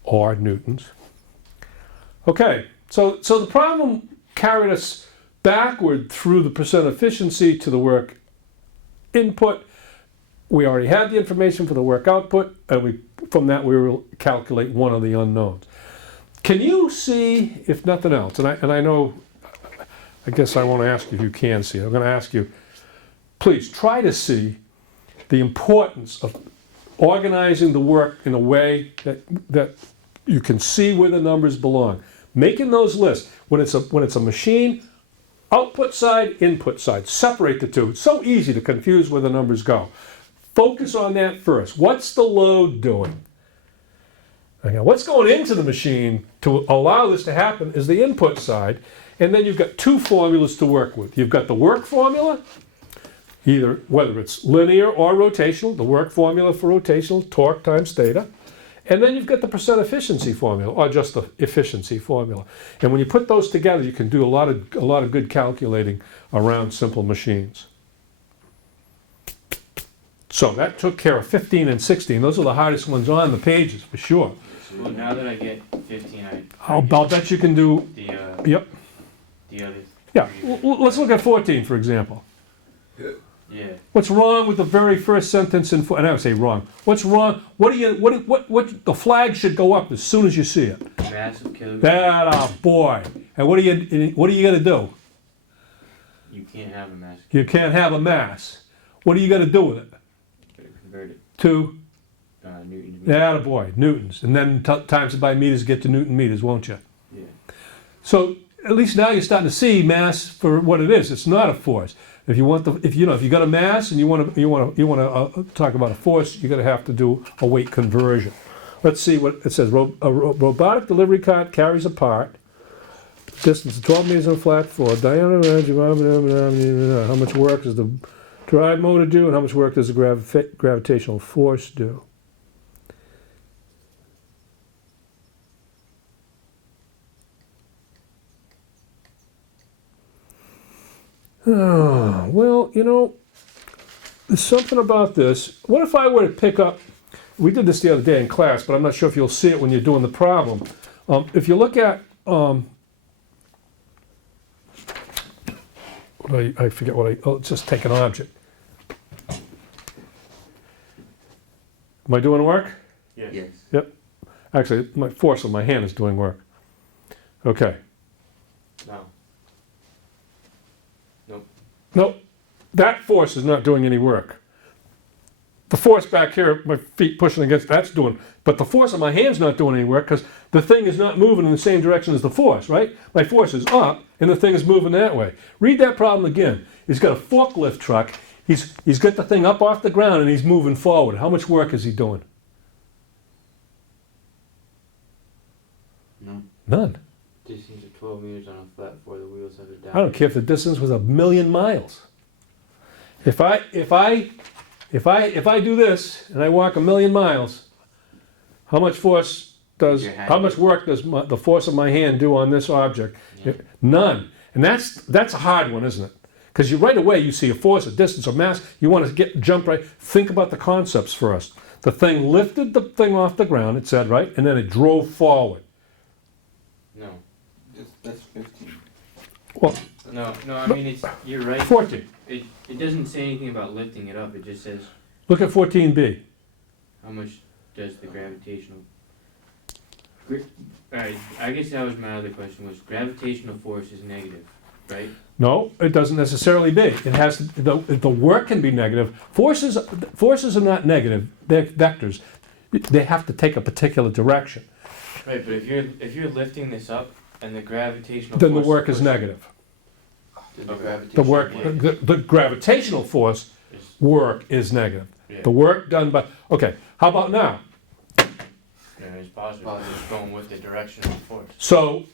or newtons. Okay, so the problem carried us backward through the percent efficiency to the work input. We already had the information for the work output, and from that we will calculate one of the unknowns. Can you see, if nothing else, and I know, I guess I won't ask you if you can see it. I'm going to ask you, please try to see the importance of organizing the work in a way that you can see where the numbers belong. Making those lists. When it's a machine, output side, input side. Separate the two. It's so easy to confuse where the numbers go. Focus on that first. What's the load doing? Okay, what's going into the machine to allow this to happen is the input side. And then you've got two formulas to work with. You've got the work formula, whether it's linear or rotational, the work formula for rotational, torque times theta. And then you've got the percent efficiency formula, or just the efficiency formula. And when you put those together, you can do a lot of good calculating around simple machines. So that took care of 15 and 16. Those are the hardest ones on the pages, for sure. Well, now that I get 15, I'll bet you can do, the yep, the other. yeah. Let's look at 14, for example. Yeah. What's wrong with the very first sentence in, and I would say wrong. What's wrong? What the flag should go up as soon as you see it. Massive kilograms. That, boy. And what are you gonna do? You can't have a massive. You can't have a mass. What are you gonna do with it? Convert it. To, Newton. boy, newtons. And then times it by meters, get to Newton meters, won't you? Yeah. So at least now you're starting to see mass for what it is. It's not a force. If you got a mass and you want to talk about a force, you're going to have to do a weight conversion. Let's see what it says. A robotic delivery cart carries a part. Distance 12 meters on a flat floor. Diameter. How much work does the drive motor do, and how much work does the gravitational force do? Oh, well, there's something about this. What if I were to pick up, we did this the other day in class, but I'm not sure if you'll see it when you're doing the problem. If you look at, I forget let's just take an object. Am I doing work? Yes. Yep. Actually, my force on my hand is doing work. Okay. No. Nope, that force is not doing any work. The force back here, my feet pushing against, that's doing, but the force on my hand's not doing any work because the thing is not moving in the same direction as the force, right? My force is up and the thing is moving that way. Read that problem again. He's got a forklift truck, he's got the thing up off the ground and he's moving forward. How much work is he doing? None. Distance of 12 meters on a flat floor, the wheels have a diameter. I don't care if the distance was 1,000,000 miles. If I do this and I walk 1,000,000 miles, how much work does the force of my hand do on this object? Yeah. None. And that's a hard one, isn't it? Because right away you see a force, a distance, or mass. You want to jump right. Think about the concepts first. The thing lifted the thing off the ground. It said right, and then it drove forward. No. That's 15. Well, No, I mean, you're right. 14. It doesn't say anything about lifting it up. It just says Look at 14b. how much does the gravitational. Alright, I guess that was my other question. Was gravitational force is negative, right? No, it doesn't necessarily be. It has the work can be negative. Forces are not negative. They're vectors. They have to take a particular direction. Right, but if you're lifting this up and the gravitational Then force the work is negative. The The gravitational force work is negative. Yeah. The work done by, okay, how about now? It's positive. It's going with the direction of the force. So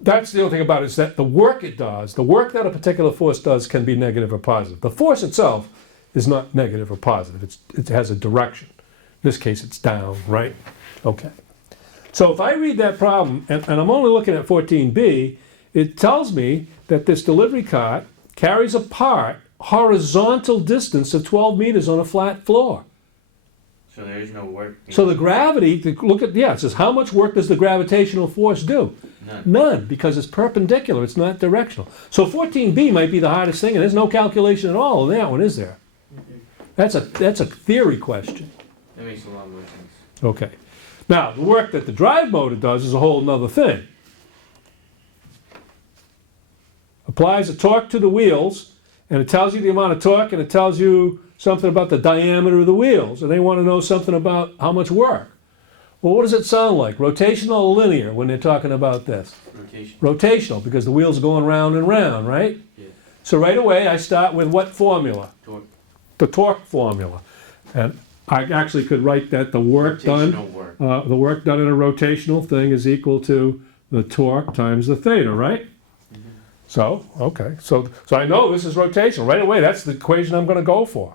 that's the other thing about it is that the work it does, the work that a particular force does can be negative or positive. The force itself is not negative or positive. It has a direction. In this case, it's down, right? Okay. So if I read that problem, and I'm only looking at 14b, it tells me that this delivery cart carries a part horizontal distance of 12 meters on a flat floor. So there is no work. So the gravity, it says how much work does the gravitational force do? None. None, because it's perpendicular, it's not directional. So 14b might be the hardest thing, and there's no calculation at all in that one, is there? That's a theory question. That makes a lot more sense. Okay. Now, the work that the drive motor does is a whole nother thing. Applies a torque to the wheels, and it tells you the amount of torque, and it tells you something about the diameter of the wheels, and they want to know something about how much work. Well, what does it sound like? Rotational or linear when they're talking about this? Rotation. Rotational, because the wheels are going round and round, right? Yeah. So right away, I start with what formula? Torque. The torque formula. And I actually could write that the work done in a rotational thing is equal to the torque times the theta, right? Mm-hmm. So, okay, so I know this is rotational. Right away, that's the equation I'm going to go for.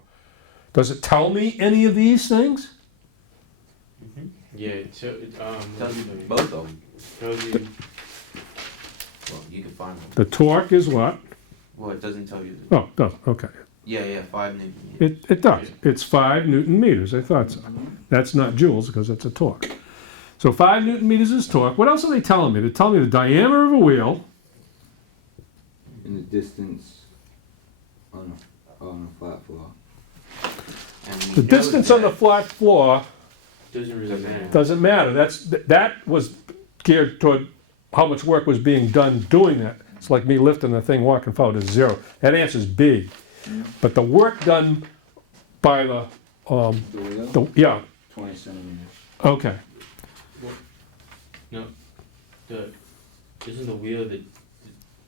Does it tell me any of these things? Mm-hmm. Yeah, so, Tells you both of them. tells you, Well, you can find them. The torque is what? Well, it doesn't tell you. Oh, it does, okay. Yeah, 5 Newton meters. It does. It's 5 Newton meters. I thought so. That's not joules because it's a torque. So 5 Newton meters is torque. What else are they telling me? They're telling me the diameter of a wheel, And the distance on a flat floor. And we the know distance on the that- flat floor doesn't really matter. doesn't matter. That was geared toward how much work was being done doing that. It's like me lifting the thing, walking forward is 0. That answer's B. But the work done by the, The wheel, yeah, 20 centimeters. okay. Isn't the wheel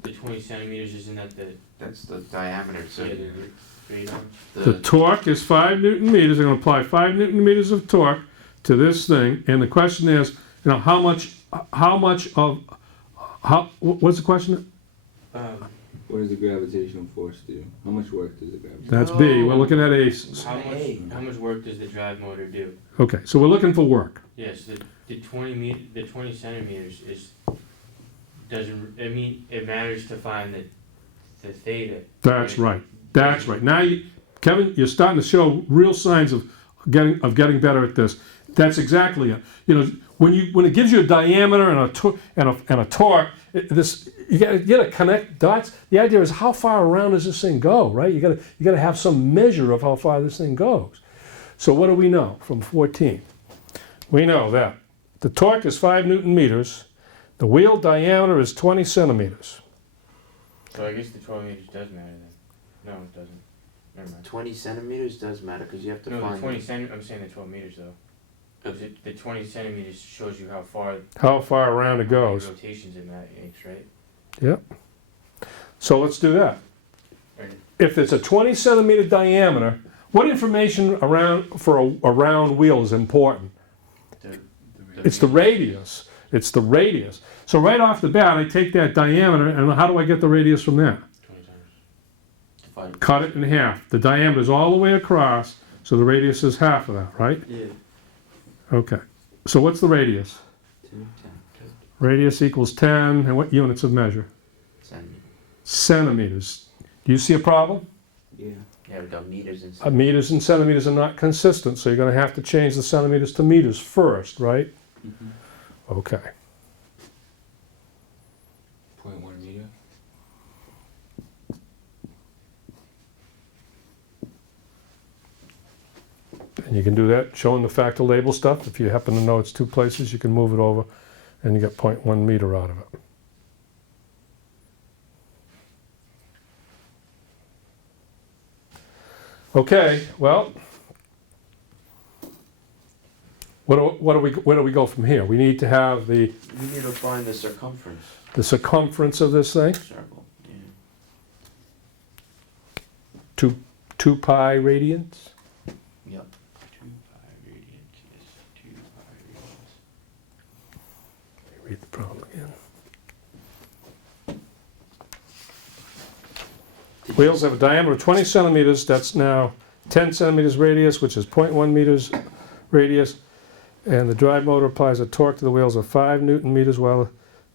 the 20 centimeters, isn't that the, That's the diameter, so yeah, the radar? The torque is 5 Newton meters. They're going to apply 5 Newton meters of torque to this thing. And the question is, how much of, what's the question? What does the gravitational force do? How much work does the gravitational That's B. We're looking at aces. How much work does the drive motor do? Okay, so we're looking for work. Yes, the 20 centimeters is, doesn't, I mean, it matters to find the theta. That's right. That's right. Now, Kevin, you're starting to show real signs of getting better at this. That's exactly it. You know, when it gives you a diameter and a torque, you gotta connect dots. The idea is how far around does this thing go, right? You gotta have some measure of how far this thing goes. So what do we know from 14? We know that the torque is 5 Newton meters. The wheel diameter is 20 centimeters. So I guess the 12 meters does matter then. No, it doesn't. Never mind. 20 centimeters does matter because you have to No, find. the 20 centimeters, I'm saying the 12 meters though. Because the 20 centimeters shows you how How far around it goes. rotations it makes, right? Yep. So let's do that. Right. If it's a 20 centimeter diameter, what information for a round wheel is important? It's the radius. It's the radius. So right off the bat, I take that diameter, and how do I get the radius from there? 20 times. Divide. Cut it in half. The diameter is all the way across, so the radius is half of that, right? Yeah. Okay. So what's the radius? 2, 10 Radius equals 10, and what units of measure? centimeters. Centimeters. Do you see a problem? Yeah. Yeah, we got meters and Meters and centimeters are not consistent, so you're going to have to change the centimeters to meters first, right? Mm-hmm. Okay. 0.1 meter. And you can do that showing the factor label stuff. If you happen to know it's 2 places, you can move it over and you get 0.1 meter out of it. Okay, well, where do we go from here? We need to have we need to find the circumference the circumference of this thing, circle. Yeah. 2 pi radians. Yep. 2 pi radians, yes. 2 pi radians. Read the problem again. Wheels have a diameter of 20 centimeters. That's now 10 centimeters radius, which is 0.1 meters radius. And the drive motor applies a torque to the wheels of 5 Newton meters while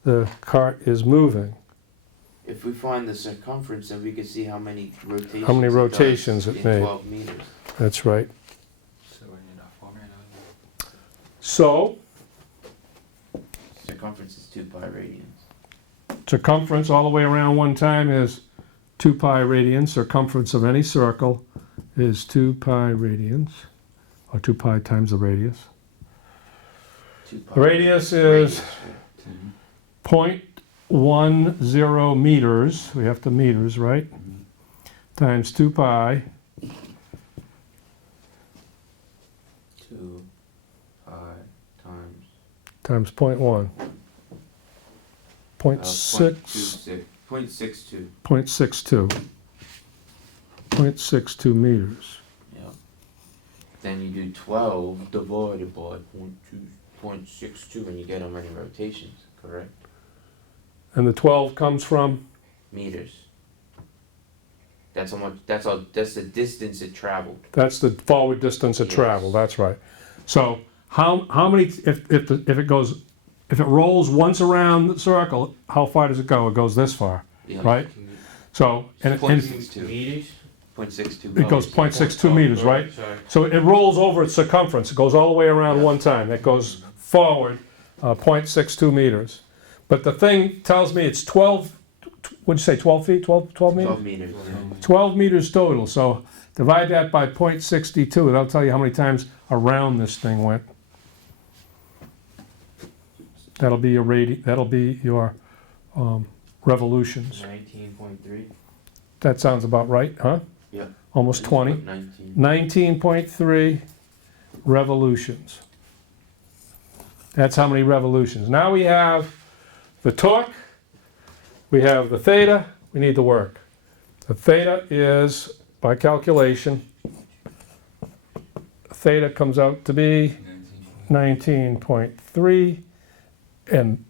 the cart is moving. If we find the circumference, then we can see how many rotations. How many does rotations it in made. 12 meters. That's right. So we need a formula. So, Circumference is 2 pi radians. circumference all the way around one time is 2 pi radians. Circumference of any circle is 2 pi radians, or 2 pi times the radius. 2 pi The radius is right? 10. 0.10 meters, we have to meters, right? Mhm. Times 2 pi, 2 pi times times 0.1. 0.6, 0.62. 0.62. 0.62 meters. Yep. Then you do 12 divided by 0.62 and you get how many rotations, correct? And the 12 comes from? Meters. That's how much. That's the distance it traveled. That's the forward distance it Yes. traveled, that's right. So how many, if it rolls once around the circle, how far does it go? It goes this far, Yeah. right? So, and Point it 0.62. Meters? 0.62. goes 0.62 meters, right? Sorry. So it rolls over its circumference, it goes all the way around Yeah. one time, that goes forward 0.62 meters. But the thing tells me it's 12, what'd you say, 12 feet, 12 meters? 12 meters. 12 meters total, so divide that by 0.62, that'll tell you how many times around this thing went. That'll be your revolutions. 19.3. That sounds about right, huh? Yeah. Almost 20. 19. 19.3 revolutions. That's how many revolutions. Now we have the torque, we have the theta, we need the work. The theta is, by calculation, theta comes out to be 19.3, and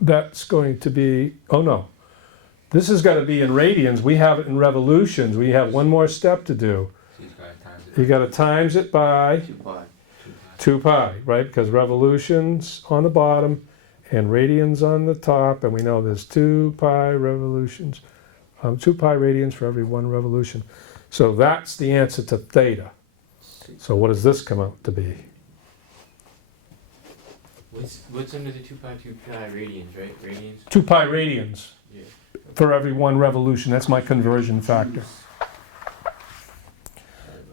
that's going to be, oh no, this has got to be in radians. We have it in revolutions. We have one more step to do. So he's got times it. You got to times it by 2 pi. 2 pi, right? Because revolutions on the bottom and radians on the top, and we know there's 2 pi revolutions, 2 pi radians for every 1 revolution. So that's the answer to theta. So what does this come out to be? What's under the 2 pi radians, right? Radians? 2 pi radians Yeah. for every 1 revolution. That's my conversion factor.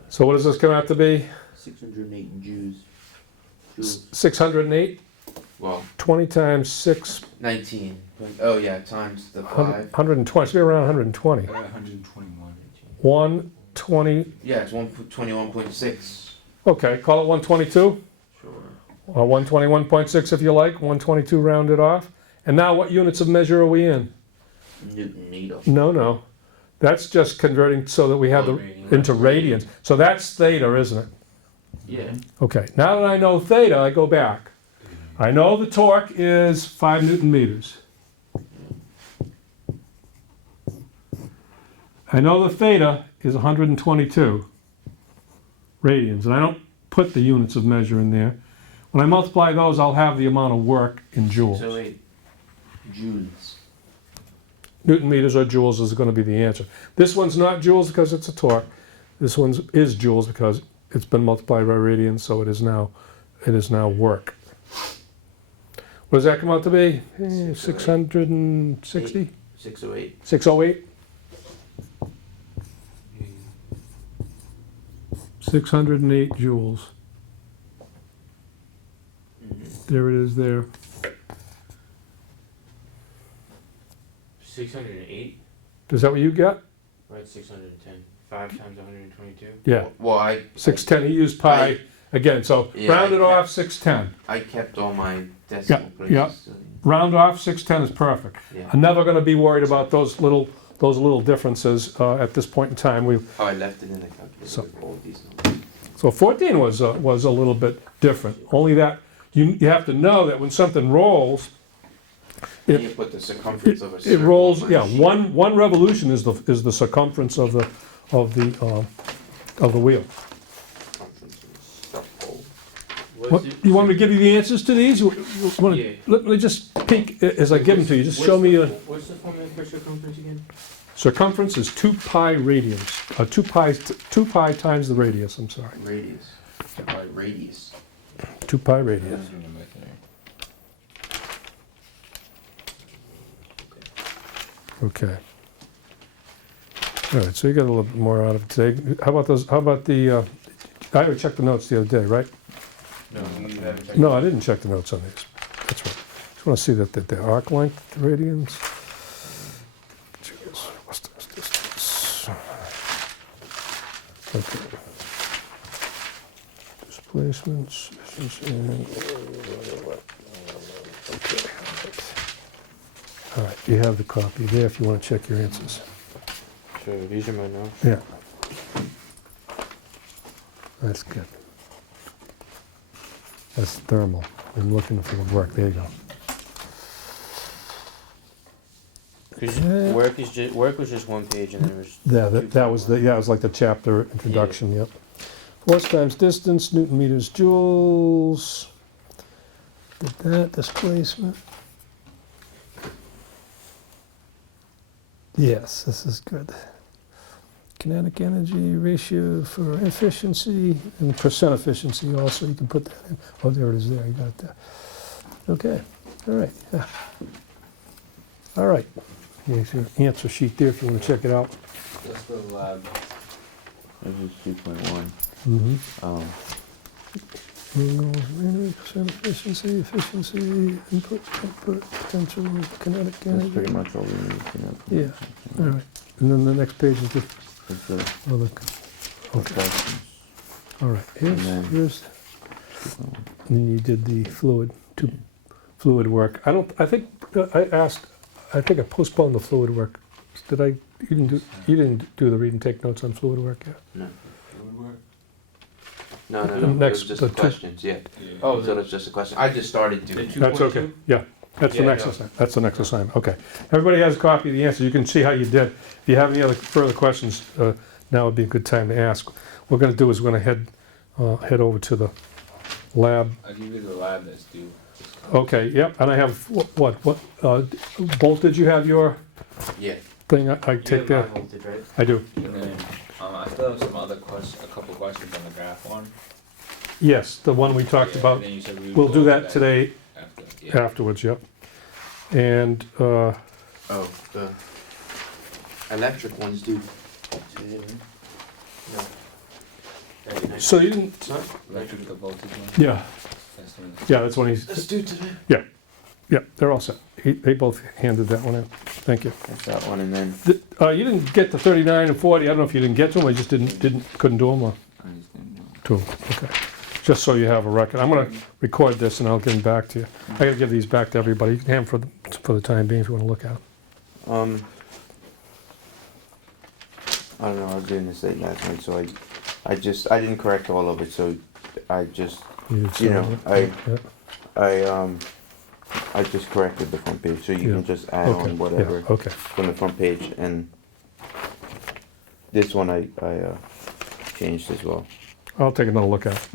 So what does this come out to be? 608 Jews. Joules. 608? Well, 20 times 6, 19. Oh yeah, times the 5. 120. It's be around 120. 121. 120. Yeah, it's 121.6. Okay, call it 122. Sure. Or 121.6 if you like, 122 rounded off. And now what units of measure are we in? Newton meter. No. That's just converting so that we have into radians. So that's theta, isn't it? Yeah. Okay, now that I know theta, I go back. I know the torque is 5 Newton meters. I know the theta is 122 radians, and I don't put the units of measure in there. When I multiply those, I'll have the amount of work in joules. 608 joules. Newton meters or joules is going to be the answer. This one's not joules because it's a torque. This one is joules because it's been multiplied by radians, so it is now work. What does that come out to be? 660? 608. 608? 608 joules. There it is there. 608? Is that what you got? Right, 610. 5 times 122? Yeah. Well, I 610. He used pi again, so Yeah, round it I- off 610. I kept all my decimal places. yeah. Round off 610 is perfect. Yeah. I'm never going to be worried about those little differences at this point in time. Oh, I left it in the calculator So- with all these numbers. So 14 was a little bit different. Only that you have to know that when something rolls, Then you put the circumference of a it circle rolls. on my Yeah, sheet. one revolution is the circumference of the wheel. Circumference of a circle. What, you want me to give you the answers to these? Yeah. Let me just peek as I give them to you. Just show me your What's the formula for circumference again? circumference is 2 pi radians. 2 pi times the radius. I'm sorry. Radius. By radius. 2 pi radius. Okay. All right, so you got a little bit more out of it today. How about those? How about the? I already checked the notes the other day, right? No, you haven't checked. No, I didn't check the notes on these. That's right. Just want to see that the arc length radians. Jeez, what's this? Okay. Displacements. Okay. All right, you have the copy there if you want to check your answers. So these are my notes. Yeah. That's good. That's thermal. I'm looking for the work. There you go. Because work was just one page and then it was. Yeah, that was it was like the chapter introduction. Yep. Force times distance, Newton meters, joules. Did that, displacement. Yes, this is good. Kinetic energy ratio for efficiency and percent efficiency also, you can put that in. Oh, there it is there, you got it there. Okay, all right, yeah. All right, here's your answer sheet there if you want to check it out. That's the lab. This is 2.1. Mm-hmm. Percent efficiency, input, output, potential, kinetic That's energy. pretty much all we need to know. Yeah, all right. And then the next page is just, It's the oh, look, okay, questions. all right. And then- Here's, and then you did the fluid work. I think I postponed the fluid work. Did I, you didn't do the read and take notes on fluid work yet? No. The No, it next- was just the the two- questions, yeah. Oh, So that's just a question. I just started to. That's okay, yeah. That's the Yeah, next no. assignment, that's the next assignment, okay. Everybody has a copy of the answer, you can see how you did. If you have any other further questions, now would be a good time to ask. What we're gonna do is we're gonna head over to the lab. I'll give you the lab that's due. Okay, yep, and I have, what, Bolt, did you have your Yeah. thing? I You take have that, high voltage, right? I do. And then I still have some other questions, a couple questions on the graph one. Yes, the one we talked Yeah, about, and then you said we would we'll go do over that today After, yeah. afterwards, yep. And, Oh, the electric ones do. No. 39. so you didn't, No? Electrical voltage one. yeah, That's the one. yeah, that's when he's, Let's do today. yeah, they're all set. They both handed that one in, thank you. That's that one, and then You didn't get to 39 and 40, I don't know if you didn't get to them, or you just couldn't do them, or I'm just gonna do it. two, okay. Just so you have a record. I'm gonna record this and I'll give them back to you. I gotta give these back to everybody. You can have them for the time being if you wanna look at them. I don't know. I was doing this late last night, so I didn't correct all of it. So I just You know, I just corrected the front page, so you Yeah. can just add Okay, on whatever yeah, okay. from the front page, and this one I changed as well. I'll take another look at it.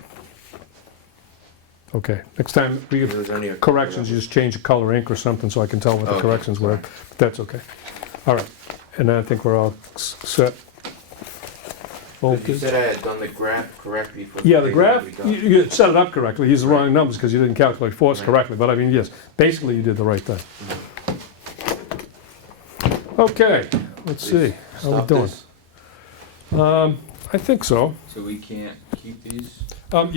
Okay, next time we There get was only a corrections, you just change the color ink or something so I can tell what the Okay, corrections were. fine. That's okay. All right, and then I think we're all set. But you Voltage. said I had done the graph correctly for Yeah, the figure graph, we got. you set it up correctly. He's the wrong numbers because you didn't calculate force Right. correctly. But I mean, yes, basically you did the right thing. Okay, let's see. How we Stop doing? this. I think so. So we can't keep these?